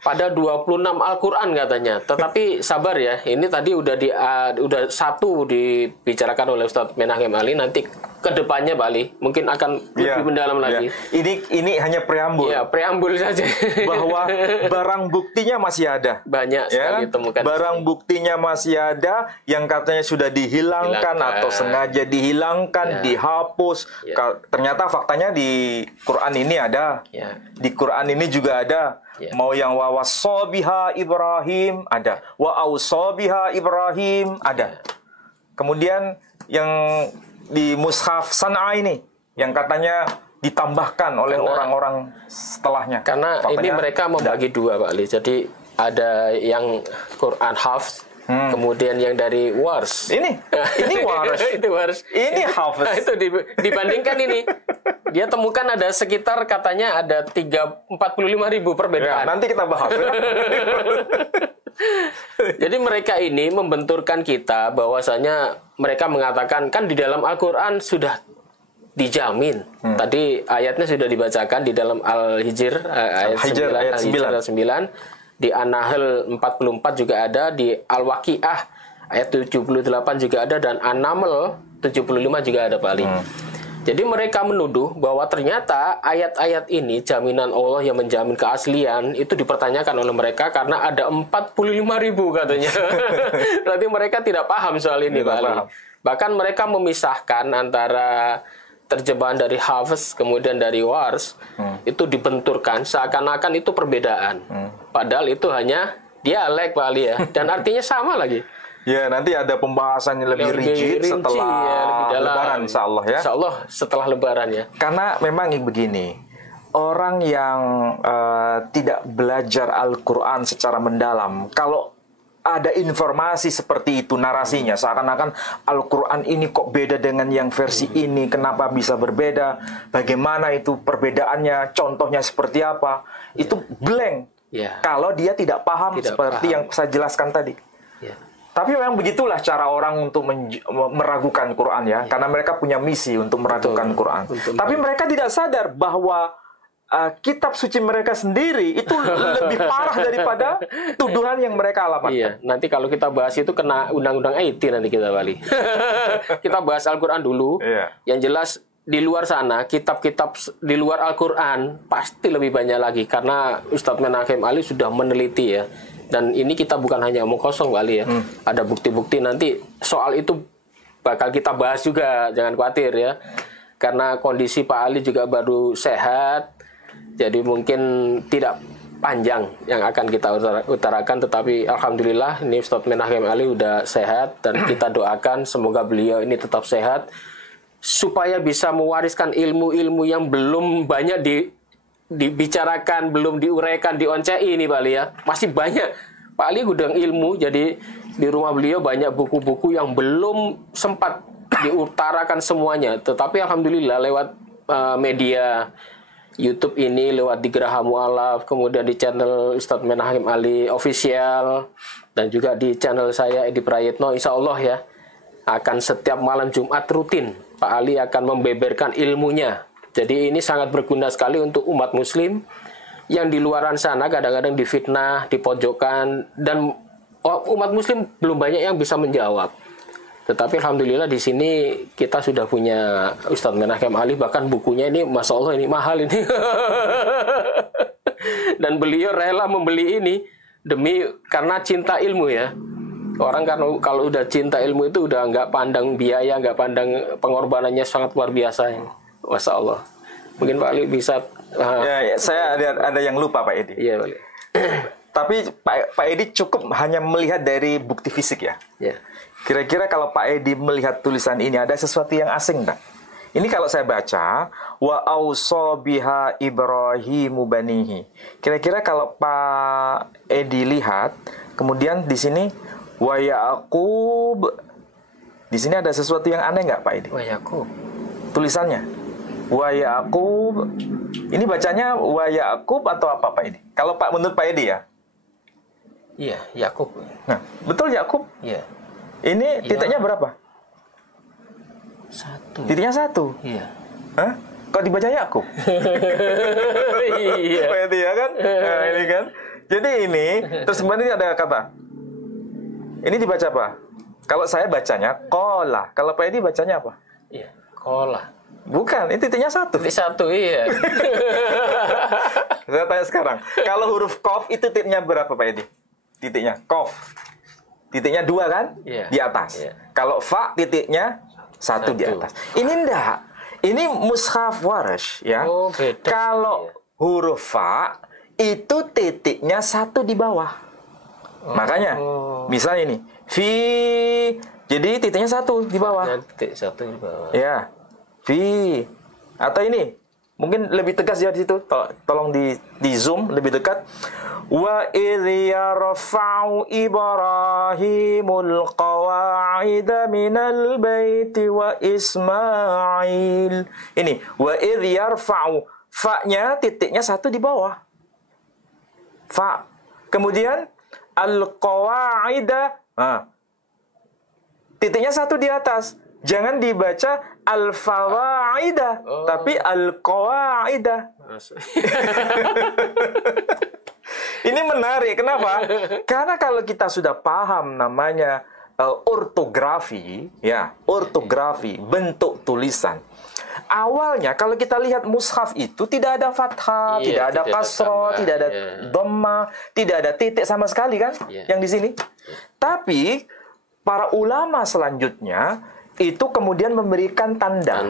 pada 26 Al-Quran katanya. Tetapi sabar ya, ini tadi udah satu dibicarakan oleh Ustadz Menahem Ali, nanti kedepannya Pak Ali mungkin akan lebih mendalam lagi. Ini hanya preambul. Ya, preambul saja. Bahwa barang buktinya masih ada. Banyak sekali ditemukan. Barang buktinya masih ada yang katanya sudah dihilangkan atau sengaja dihilangkan, dihapus. Ternyata faktanya di Quran ini ada. Di Quran ini juga ada. Mau yang wa wassabiha Ibrahim ada. Wa ausabiha Ibrahim ada. Kemudian yang di mushaf San'a ini yang katanya ditambahkan oleh orang-orang setelahnya. Karena faktanya ini mereka membagi dua Pak Ali. Jadi ada yang Quran Hafs, kemudian yang dari Wars. Ini Wars. Itu Wars. Ini Hafs. Itu dibandingkan ini. Dia temukan ada sekitar katanya ada 45.000 perbedaan. Nanti kita bahas. Jadi mereka ini membenturkan kita bahwasanya mereka mengatakan kan di dalam Al-Quran sudah dijamin. Tadi ayatnya sudah dibacakan di dalam Al-Hijr ayat 9. Di An-Nahl 44 juga ada, di Al-Waqiah ayat 78 juga ada, dan An-Naml 75 juga ada Pak Ali. Jadi mereka menuduh bahwa ternyata ayat-ayat ini, jaminan Allah yang menjamin keaslian, itu dipertanyakan oleh mereka karena ada 45.000 katanya. Berarti mereka tidak paham soal ini, Pak Ali. Bahkan mereka memisahkan antara terjemahan dari Hafiz kemudian dari Wars, itu dibenturkan seakan-akan itu perbedaan. Padahal itu hanya dialek Pak Ali ya, dan artinya sama lagi. Ya, nanti ada pembahasannya lebih rigid setelah Lebaran, insya Allah ya. Insya Allah setelah Lebaran ya. Karena memang begini, orang yang tidak belajar Al-Quran secara mendalam, kalau ada informasi seperti itu narasinya, seakan-akan Al-Quran ini kok beda dengan yang versi ini, kenapa bisa berbeda, bagaimana itu perbedaannya, contohnya seperti apa, itu blank. Kalau dia tidak paham seperti yang saya jelaskan tadi. Tapi memang begitulah cara orang untuk meragukan Quran ya, karena mereka punya misi untuk meragukan Quran. Tapi mereka tidak sadar bahwa kitab suci mereka sendiri itu lebih parah daripada tuduhan yang mereka alamatkan. Iya, nanti kalau kita bahas itu kena undang-undang IT nanti kita balik. Kita bahas Al-Quran dulu. Yang jelas di luar sana, kitab-kitab di luar Al-Quran pasti lebih banyak lagi, karena Ustadz Menahem Ali sudah meneliti ya. Dan ini kita bukan hanya omong kosong Pak Ali ya. Ada bukti-bukti, nanti soal itu bakal kita bahas juga, jangan khawatir ya. Karena kondisi Pak Ali juga baru sehat, jadi mungkin tidak panjang yang akan kita utarakan. Tetapi Alhamdulillah ini Ustadz Menahem Ali udah sehat, dan kita doakan semoga beliau ini tetap sehat, supaya bisa mewariskan ilmu-ilmu yang belum banyak dibicarakan, belum diuraikan di ONCI ini Pak Ali ya. Masih banyak. Pak Ali gudang ilmu, jadi di rumah beliau banyak buku-buku yang belum sempat diutarakan semuanya. Tetapi Alhamdulillah lewat media YouTube ini, lewat di Geraha Mu'alaf, kemudian di channel Ustadz Menahem Ali Official, dan juga di channel saya Edi Prayitno, insya Allah ya, akan setiap malam Jumat rutin Pak Ali akan membeberkan ilmunya. Jadi ini sangat berguna sekali untuk umat muslim yang di luaran sana kadang-kadang difitnah, dipojokkan, dan umat muslim belum banyak yang bisa menjawab. Tetapi Alhamdulillah di sini kita sudah punya Ustadz Menahem Ali, bahkan bukunya ini Masya Allah ini mahal ini. Dan beliau rela membeli ini karena cinta ilmu ya. Orang kan kalau udah cinta ilmu itu udah nggak pandang biaya, nggak pandang pengorbanannya, sangat luar biasa ya. Masya Allah. Mungkin Pak Ali bisa. Saya ada yang lupa Pak Edi. Iya Pak Ali. Tapi Pak Edi cukup hanya melihat dari bukti fisik ya. Kira-kira kalau Pak Edi melihat tulisan ini ada sesuatu yang asing tak? Ini kalau saya baca, wa auso biha Ibrahimu banihi. Kira-kira kalau Pak Edi lihat, kemudian di sini wa Yaqub. Di sini ada sesuatu yang aneh nggak Pak Edi? Wa Yaqub. Tulisannya wa Yaqub. Ini bacanya wa Yaqub atau apa Pak Edi? Kalau menurut Pak Edi ya? Iya, Yakub. Nah, betul Yakub? Iya. Ini titiknya berapa? 1. Titiknya 1. Iya. Hah? Kok dibaca Yakub? Iya. Berarti ya kan? Nah, ini kan. Jadi ini, terus kemudian ada kata. Ini dibaca apa? Kalau saya bacanya kola. Kalau Pak Edi bacanya apa? Iya. Kola. Bukan, ini titiknya 1. Titik 1, iya. Saya tanya sekarang. Kalau huruf kof itu titiknya berapa Pak Edi? Titiknya kof. Titiknya 2 kan? Iya. Di atas. Iya. Kalau fa titiknya 1 di atas. Ini enggak. Ini mushaf Warsh ya. Oh, beda. Kalau huruf fa itu titiknya 1 di bawah. Makanya misalnya ini fi, jadi titiknya 1 di bawah. Titik 1 di bawah. Ya. Fi. Atau ini mungkin lebih tegas ya di situ. Tolong di zoom lebih dekat. Wa idh yarfa'u Ibrahimul qawa'ida minal baiti wa Ismail. Ini wa idh yarfa'u, fa-nya titiknya 1 di bawah. Fa. Kemudian al-qawa'ida, titiknya 1 di atas. Jangan dibaca al-fawa'ida, tapi al-qawa'ida. Ini menarik. Kenapa? Karena kalau kita sudah paham namanya ortografi, ya, ortografi, bentuk tulisan. Awalnya kalau kita lihat mushaf itu tidak ada fathah, tidak ada kasroh, tidak ada dhamma, tidak ada titik sama sekali kan, yang di sini. Tapi para ulama selanjutnya itu kemudian memberikan tanda.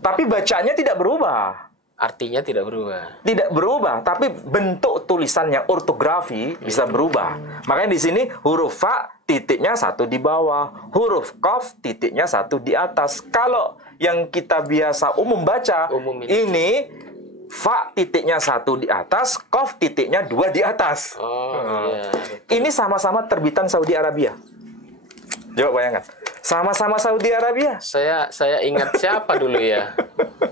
Tapi bacanya tidak berubah. Artinya tidak berubah. Tidak berubah, tapi bentuk tulisannya, ortografi bisa berubah. Makanya di sini huruf fa titiknya 1 di bawah, huruf qaf titiknya 1 di atas. Kalau yang kita biasa umum baca, ini fa titiknya 1 di atas, qaf titiknya 2 di atas. Iya. Ini sama-sama terbitan Saudi Arabia. Coba bayangkan. Sama-sama Saudi Arabia. Saya ingat siapa dulu ya?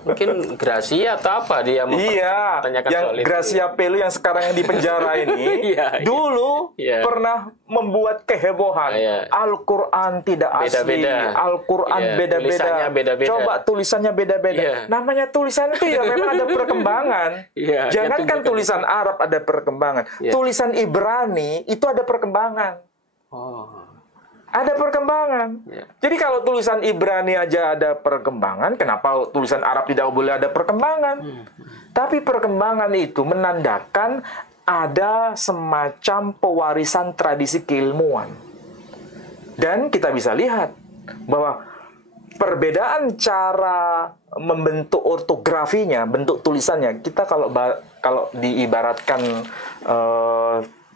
Mungkin Gracia atau apa dia mempertanyakan yang soal itu. Gracia Pelu yang sekarang yang di penjara ini dulu pernah membuat kehebohan. Al-Quran tidak asli, Al-Quran beda-beda. Coba tulisannya beda-beda. Namanya tulisan itu ya memang ada perkembangan. Jangankan tulisan Arab ada perkembangan, tulisan Ibrani itu ada perkembangan. Ada perkembangan. Jadi kalau tulisan Ibrani aja ada perkembangan, kenapa tulisan Arab tidak boleh ada perkembangan? Tapi perkembangan itu menandakan ada semacam pewarisan tradisi keilmuan. Dan kita bisa lihat bahwa perbedaan cara membentuk ortografinya, bentuk tulisannya, kita kalau diibaratkan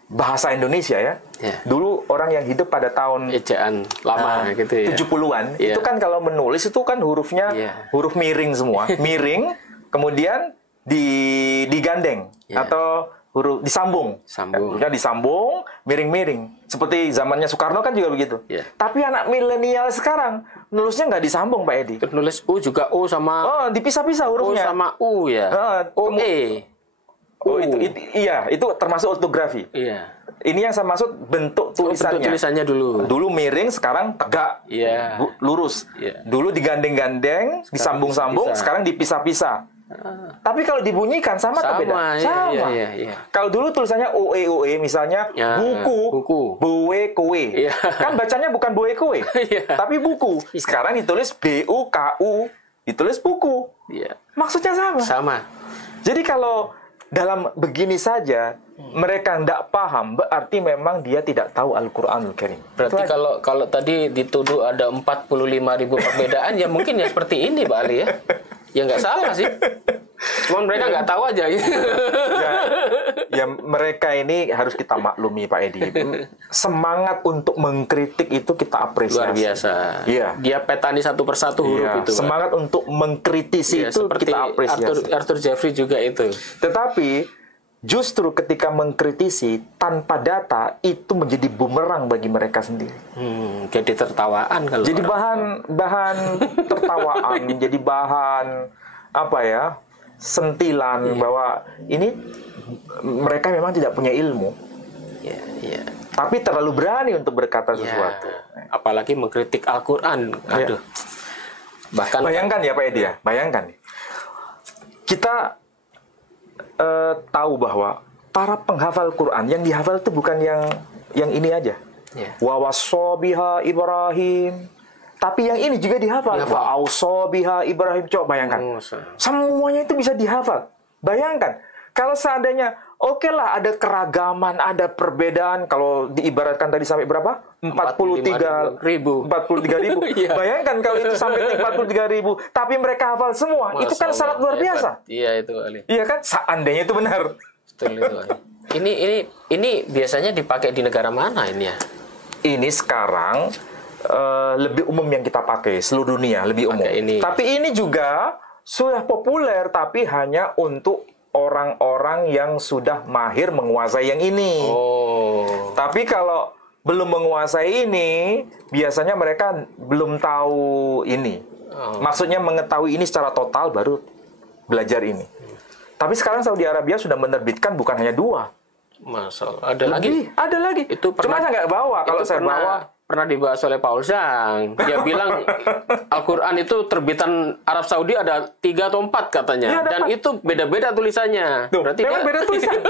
bahasa Indonesia ya. Dulu orang yang hidup pada tahun ejaan lama gitu ya. 70-an, itu kan kalau menulis itu kan hurufnya huruf miring semua. Miring, kemudian digandeng atau huruf disambung. Hurufnya disambung, miring-miring. Seperti zamannya Soekarno kan juga begitu. Tapi anak milenial sekarang nulisnya nggak disambung, Pak Edi. Nulis U juga O sama dipisah-pisah hurufnya. O sama U ya. Itu termasuk ortografi. Ini yang saya maksud bentuk tulisannya. Bentuk tulisannya dulu. Dulu miring, sekarang tegak, lurus. Dulu digandeng-gandeng, disambung-sambung, sekarang dipisah-pisah. Tapi kalau dibunyikan sama atau beda? Sama. Kalau dulu tulisannya OE misalnya buku, buwe kowe. Kan bacanya bukan buwe kowe, tapi buku. Sekarang ditulis BUKU, ditulis buku. Maksudnya sama. Jadi kalau dalam begini saja mereka tidak paham, berarti memang dia tidak tahu Al-Quranul Karim. Berarti kalau tadi dituduh ada 45.000 perbedaan, ya mungkin ya seperti ini, Pak Ali ya. Ya nggak salah sih. Cuman mereka nggak tahu aja. Ya mereka ini harus kita maklumi, Pak Edi. Semangat untuk mengkritik itu kita apresiasi. Luar biasa. Dia petani satu persatu huruf itu. Semangat untuk mengkritisi itu kita apresiasi. Arthur Jeffrey juga itu. Tetapi justru ketika mengkritisi tanpa data itu menjadi bumerang bagi mereka sendiri. Jadi tertawaan kalau. Jadi bahan tertawaan, menjadi bahan sentilan bahwa ini mereka memang tidak punya ilmu. tapi terlalu berani untuk berkata Ya, sesuatu. apalagi mengkritik Al-Quran. Aduh. Bahkan Bayangkan ya Pak Edi ya, bayangkan. Kita tahu bahwa para penghafal Quran yang dihafal itu bukan yang ini aja. Ya. Wa wassobiha Ibrahim. Tapi yang ini juga dihafal. Dihafal. Wa ausobiha Ibrahim. Coba bayangkan. Semuanya itu bisa dihafal. Bayangkan. Kalau seandainya, oke lah ada keragaman, ada perbedaan. Kalau diibaratkan tadi sampai berapa? 43 ribu. 43 ribu. Iya. Bayangkan kalau itu sampai 43 ribu. Tapi mereka hafal semua. Itu kan sangat luar biasa. Iya itu Ali. Iya kan? Seandainya itu benar. Betul itu Ali. Ini biasanya dipakai di negara mana ini ya? Ini sekarang lebih umum yang kita pakai. Seluruh dunia lebih umum. Ini. Tapi ini juga sudah populer. Tapi hanya untuk orang-orang yang sudah mahir menguasai yang ini. Oh. Tapi kalau belum menguasai ini, biasanya mereka belum tahu ini. Maksudnya mengetahui ini secara total baru belajar ini. Tapi sekarang Saudi Arabia sudah menerbitkan bukan hanya 2. Masya ada lagi? Ada lagi. Itu Cuma saya nggak bawa. Kalau saya bawa, pernah dibahas oleh Paul Zhang. Dia bilang Al-Quran itu terbitan Arab Saudi ada 3 atau 4 katanya. Ya, dan 4. Itu beda-beda tulisannya. Tuh, berarti memang beda tulisan.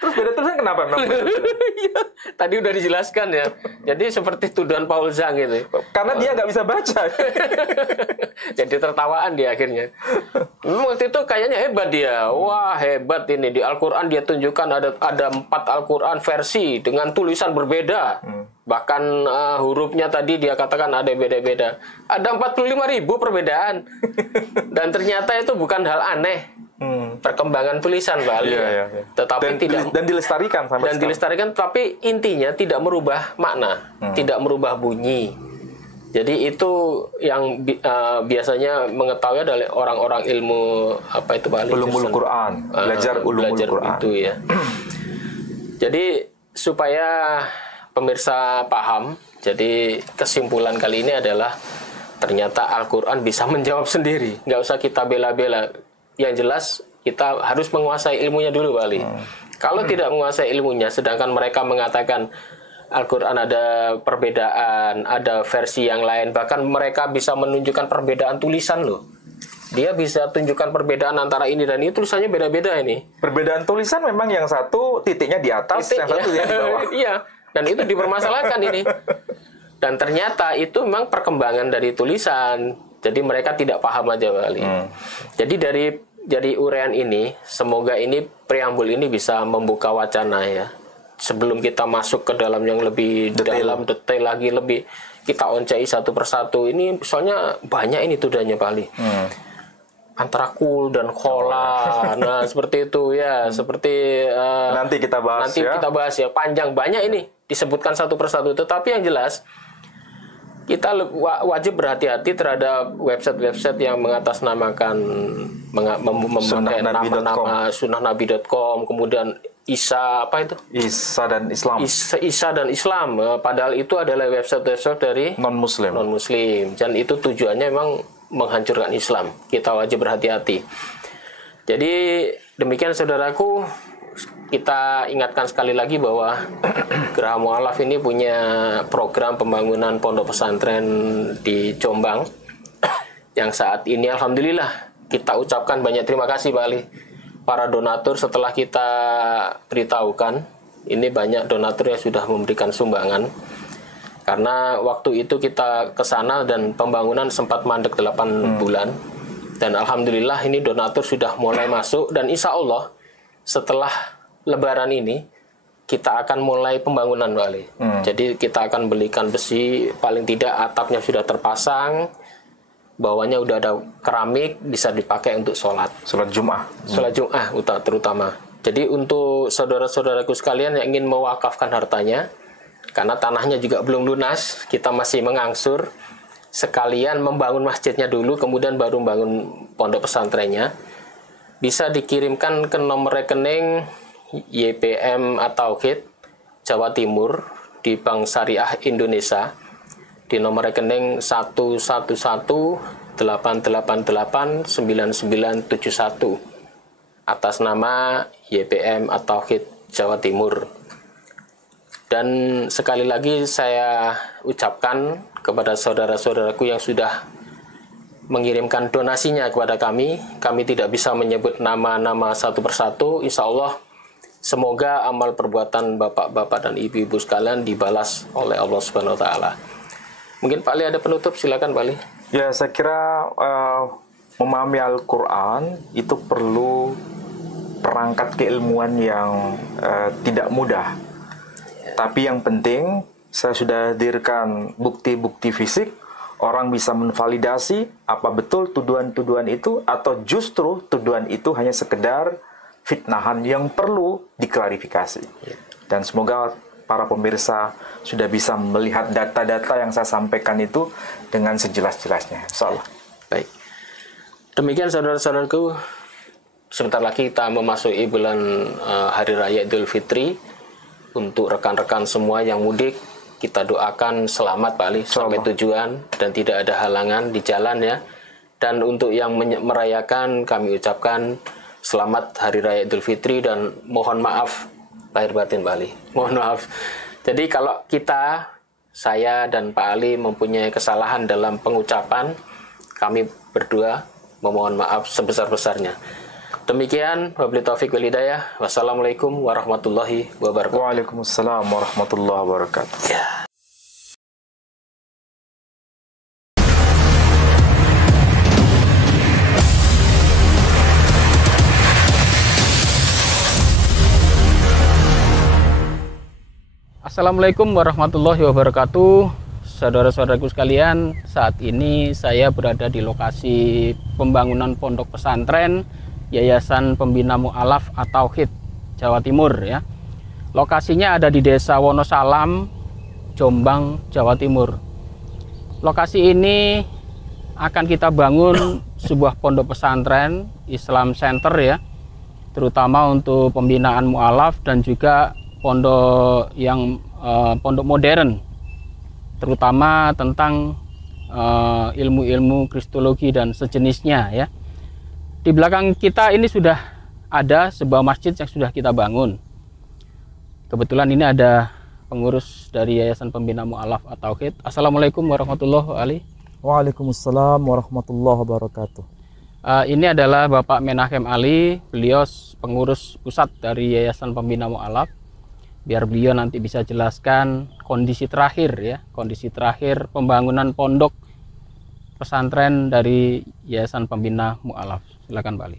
Terus beda tulisan kenapa? Iya, tadi udah dijelaskan ya. Jadi seperti tuduhan Paul Zhang itu. Karena dia nggak bisa baca. Jadi tertawaan dia akhirnya. Waktu itu kayaknya hebat dia. Wah hebat ini. Di Al-Quran dia tunjukkan ada 4 Al-Quran versi dengan tulisan berbeda. Bahkan hurufnya tadi dia katakan ada beda-beda. Ada 45.000 perbedaan. Dan ternyata itu bukan hal aneh. Perkembangan tulisan Bali. Iya. Tetapi dan dilestarikan sampai dan sekarang. dilestarikan, tapi intinya tidak merubah makna, tidak merubah bunyi. Jadi itu yang biasanya mengetahui adalah orang-orang ilmu apa itu Bali? Ulumul Quran, belajar ulumul Quran. Itu ya. Jadi supaya pemirsa paham, jadi kesimpulan kali ini adalah ternyata Al-Quran bisa menjawab sendiri, nggak usah kita bela-bela. Yang jelas kita harus menguasai ilmunya dulu Bali. Kalau tidak menguasai ilmunya, sedangkan mereka mengatakan Al-Quran ada perbedaan, ada versi yang lain, bahkan mereka bisa menunjukkan perbedaan tulisan loh. Dia bisa tunjukkan perbedaan antara ini dan ini, tulisannya beda-beda ini. Perbedaan tulisan memang yang satu titiknya di atas, yang satu yang di bawah. Iya, dan itu dipermasalahkan ini. Dan ternyata itu memang perkembangan dari tulisan. Jadi mereka tidak paham aja Bali. Jadi dari uraian ini, semoga ini preambul ini bisa membuka wacana ya. Sebelum kita masuk ke dalam yang lebih dalam detail lagi, lebih kita oncai satu persatu. Ini soalnya banyak ini tudahnya Bali. Antara kul dan khola. Nah, seperti itu ya, seperti nanti kita bahas kita bahas ya. Panjang banyak ini disebutkan satu persatu. Tetapi yang jelas kita wajib berhati-hati terhadap website-website yang mengatasnamakan memakai nama-nama sunnahnabi.com, kemudian Isa apa itu? Isa dan Islam. Isa dan Islam. Padahal itu adalah website-website dari non-Muslim. Dan itu tujuannya memang menghancurkan Islam. Kita wajib berhati-hati. Jadi demikian saudaraku, kita ingatkan sekali lagi bahwa Geraha Mu'alaf ini punya program pembangunan pondok pesantren di Jombang yang saat ini alhamdulillah kita ucapkan banyak terima kasih Pak Ali. Para donatur setelah kita beritahukan, ini banyak donatur yang sudah memberikan sumbangan. Karena waktu itu kita ke sana dan pembangunan sempat mandek 8 bulan. Dan alhamdulillah ini donatur sudah mulai masuk, dan insya Allah setelah Lebaran ini kita akan mulai pembangunan Wali. Jadi kita akan belikan besi, paling tidak atapnya sudah terpasang, bawahnya udah ada keramik, bisa dipakai untuk sholat Jumat. Sholat Jumat terutama. Jadi untuk saudara-saudaraku sekalian yang ingin mewakafkan hartanya, karena tanahnya juga belum lunas, kita masih mengangsur, sekalian membangun masjidnya dulu, kemudian baru membangun pondok pesantrennya, bisa dikirimkan ke nomor rekening YPM atau KIT Jawa Timur di Bank Syariah Indonesia di nomor rekening 111889971 atas nama YPM atau KIT Jawa Timur. Dan sekali lagi saya ucapkan kepada saudara-saudaraku yang sudah mengirimkan donasinya kepada kami tidak bisa menyebut nama-nama satu persatu. Insya Allah semoga amal perbuatan bapak-bapak dan ibu-ibu sekalian dibalas oleh Allah Subhanahu wa taala. Mungkin Pak Ali ada penutup, silakan Pak Ali. Ya, saya kira memahami Al-Quran itu perlu perangkat keilmuan yang tidak mudah. Tapi yang penting, saya sudah hadirkan bukti-bukti fisik, orang bisa menvalidasi apa betul tuduhan-tuduhan itu, atau justru tuduhan itu hanya sekedar fitnahan yang perlu diklarifikasi. Dan semoga para pemirsa sudah bisa melihat data-data yang saya sampaikan itu dengan sejelas-jelasnya. Insyaallah. Baik. Demikian saudara-saudaraku, sebentar lagi kita memasuki bulan Hari Raya Idul Fitri. Untuk rekan-rekan semua yang mudik, kita doakan selamat Pak Ali sampai tujuan dan tidak ada halangan di jalan ya. Dan untuk yang merayakan, kami ucapkan selamat Hari Raya Idul Fitri dan mohon maaf lahir batin Pak Ali. Mohon maaf. Jadi kalau kita, saya dan Pak Ali mempunyai kesalahan dalam pengucapan, kami berdua memohon maaf sebesar-besarnya. Demikian, wabillahi taufiq wal hidayah. Wassalamualaikum warahmatullahi wabarakatuh. Waalaikumsalam warahmatullahi wabarakatuh. Ya. Assalamualaikum warahmatullahi wabarakatuh. Saudara-saudaraku sekalian, saat ini saya berada di lokasi pembangunan pondok pesantren Yayasan Pembina Mu'alaf At-Tauhid Jawa Timur ya. Lokasinya ada di Desa Wonosalam, Jombang, Jawa Timur. Lokasi ini akan kita bangun sebuah pondok pesantren Islam Center ya, terutama untuk pembinaan mu'alaf dan juga pondok yang pondok modern, terutama tentang ilmu-ilmu kristologi dan sejenisnya ya. Di belakang kita ini sudah ada sebuah masjid yang sudah kita bangun. Kebetulan ini ada pengurus dari Yayasan Pembina Mu'alaf At-Tauhid. Assalamualaikum warahmatullahi wabarakatuh. Waalaikumsalam warahmatullahi wabarakatuh. Ini adalah Bapak Menahem Ali, beliau pengurus pusat dari Yayasan Pembina Mu'alaf. Biar beliau nanti bisa jelaskan kondisi terakhir ya, kondisi terakhir pembangunan pondok pesantren dari Yayasan Pembina Mu'alaf. Silakan Pak Ali.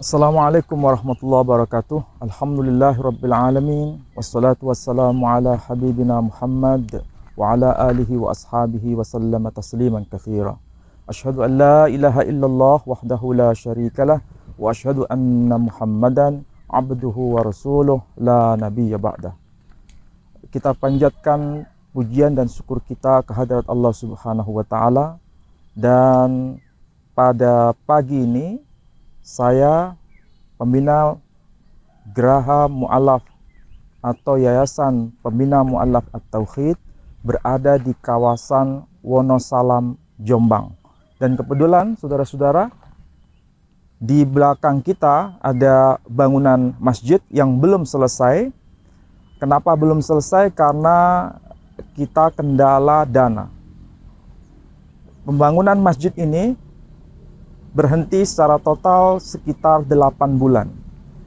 Assalamualaikum warahmatullahi wabarakatuh. Alhamdulillahirabbil alamin wassalatu wassalamu ala habibina Muhammad wa ala alihi wa ashabihi wa sallama tasliman katsira. Asyhadu an la ilaha illallah wahdahu la syarikalah wa asyhadu anna Muhammadan abduhu wa rasuluh la nabiyya ba'dah. Kita panjatkan pujian dan syukur kita kehadirat Allah Subhanahu wa taala, dan pada pagi ini saya, pembina Geraha Mu'alaf atau Yayasan Pembina Mu'alaf At-Tauhid, berada di kawasan Wonosalam, Jombang. Dan kebetulan saudara-saudara, di belakang kita ada bangunan masjid yang belum selesai. Kenapa belum selesai? Karena kita kendala dana. Pembangunan masjid ini berhenti secara total sekitar 8 bulan.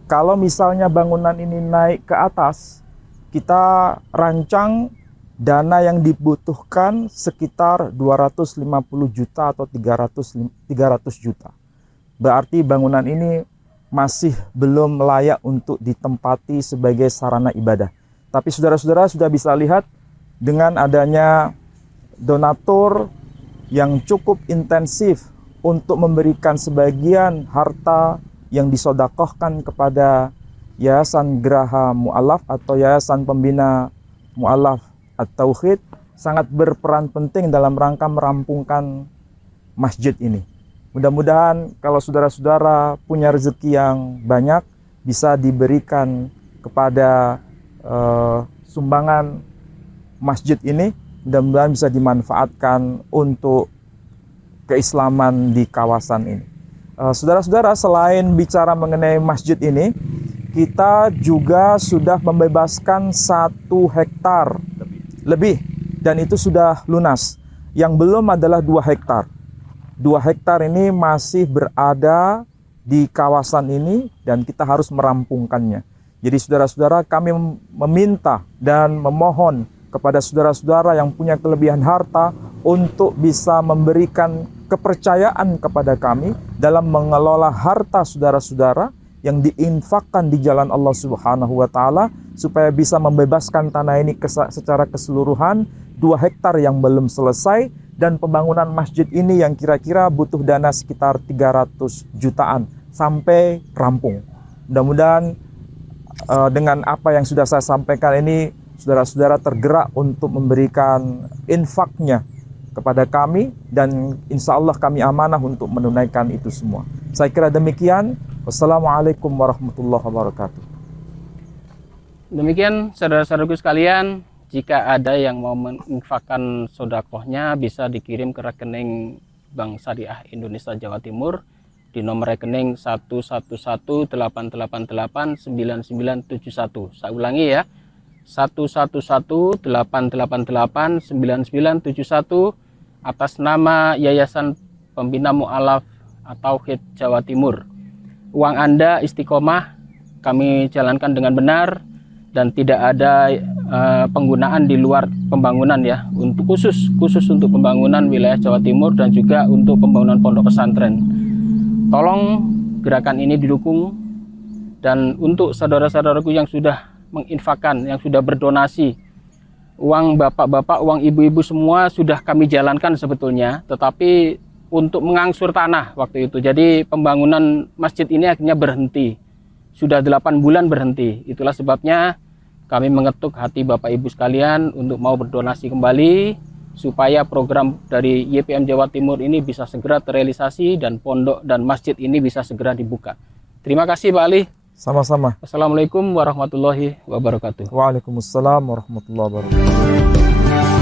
Kalau misalnya bangunan ini naik ke atas, kita rancang dana yang dibutuhkan sekitar 250 juta atau 300 juta. Berarti bangunan ini masih belum layak untuk ditempati sebagai sarana ibadah. Tapi saudara-saudara sudah bisa lihat dengan adanya donatur yang cukup intensif untuk memberikan sebagian harta yang disodakohkan kepada Yayasan Geraha Mu'alaf atau Yayasan Pembina Mu'alaf At-Tauhid, sangat berperan penting dalam rangka merampungkan masjid ini. Mudah-mudahan kalau saudara-saudara punya rezeki yang banyak, bisa diberikan kepada sumbangan masjid ini, mudah-mudahan bisa dimanfaatkan untuk keislaman di kawasan ini. Saudara-saudara, selain bicara mengenai masjid ini, kita juga sudah membebaskan 1 hektar lebih, dan itu sudah lunas. Yang belum adalah 2 hektar. 2 hektar ini masih berada di kawasan ini dan kita harus merampungkannya. Jadi saudara-saudara, kami meminta dan memohon kepada saudara-saudara yang punya kelebihan harta untuk bisa memberikan kepercayaan kepada kami dalam mengelola harta saudara-saudara yang diinfakkan di jalan Allah Subhanahu wa Ta'ala, supaya bisa membebaskan tanah ini secara keseluruhan, 2 hektar yang belum selesai, dan pembangunan masjid ini yang kira-kira butuh dana sekitar 300 jutaan sampai rampung. Mudah-mudahan dengan apa yang sudah saya sampaikan ini, saudara-saudara tergerak untuk memberikan infaknya kepada kami, dan insya Allah kami amanah untuk menunaikan itu semua. Saya kira demikian. Wassalamualaikum warahmatullahi wabarakatuh. Demikian saudara-saudaraku sekalian, jika ada yang mau menginfakkan sodakohnya bisa dikirim ke rekening Bank Syariah Indonesia Jawa Timur di nomor rekening 11188899971. Saya ulangi ya, 11188899971 atas nama Yayasan Pembina Mu'alaf At-Tauhid Jawa Timur. Uang Anda istiqomah, kami jalankan dengan benar dan tidak ada penggunaan di luar pembangunan ya, untuk khusus untuk pembangunan wilayah Jawa Timur dan juga untuk pembangunan pondok pesantren. Tolong gerakan ini didukung, dan untuk saudara-saudaraku yang sudah menginfakkan, yang sudah berdonasi, uang bapak-bapak, uang ibu-ibu semua sudah kami jalankan sebetulnya, tetapi untuk mengangsur tanah waktu itu. Jadi pembangunan masjid ini akhirnya berhenti. Sudah 8 bulan berhenti. Itulah sebabnya kami mengetuk hati Bapak Ibu sekalian untuk mau berdonasi kembali supaya program dari YPM Jawa Timur ini bisa segera terrealisasi dan pondok dan masjid ini bisa segera dibuka. Terima kasih Pak Ali. Sama-sama. Assalamualaikum warahmatullahi wabarakatuh. Waalaikumsalam warahmatullahi wabarakatuh.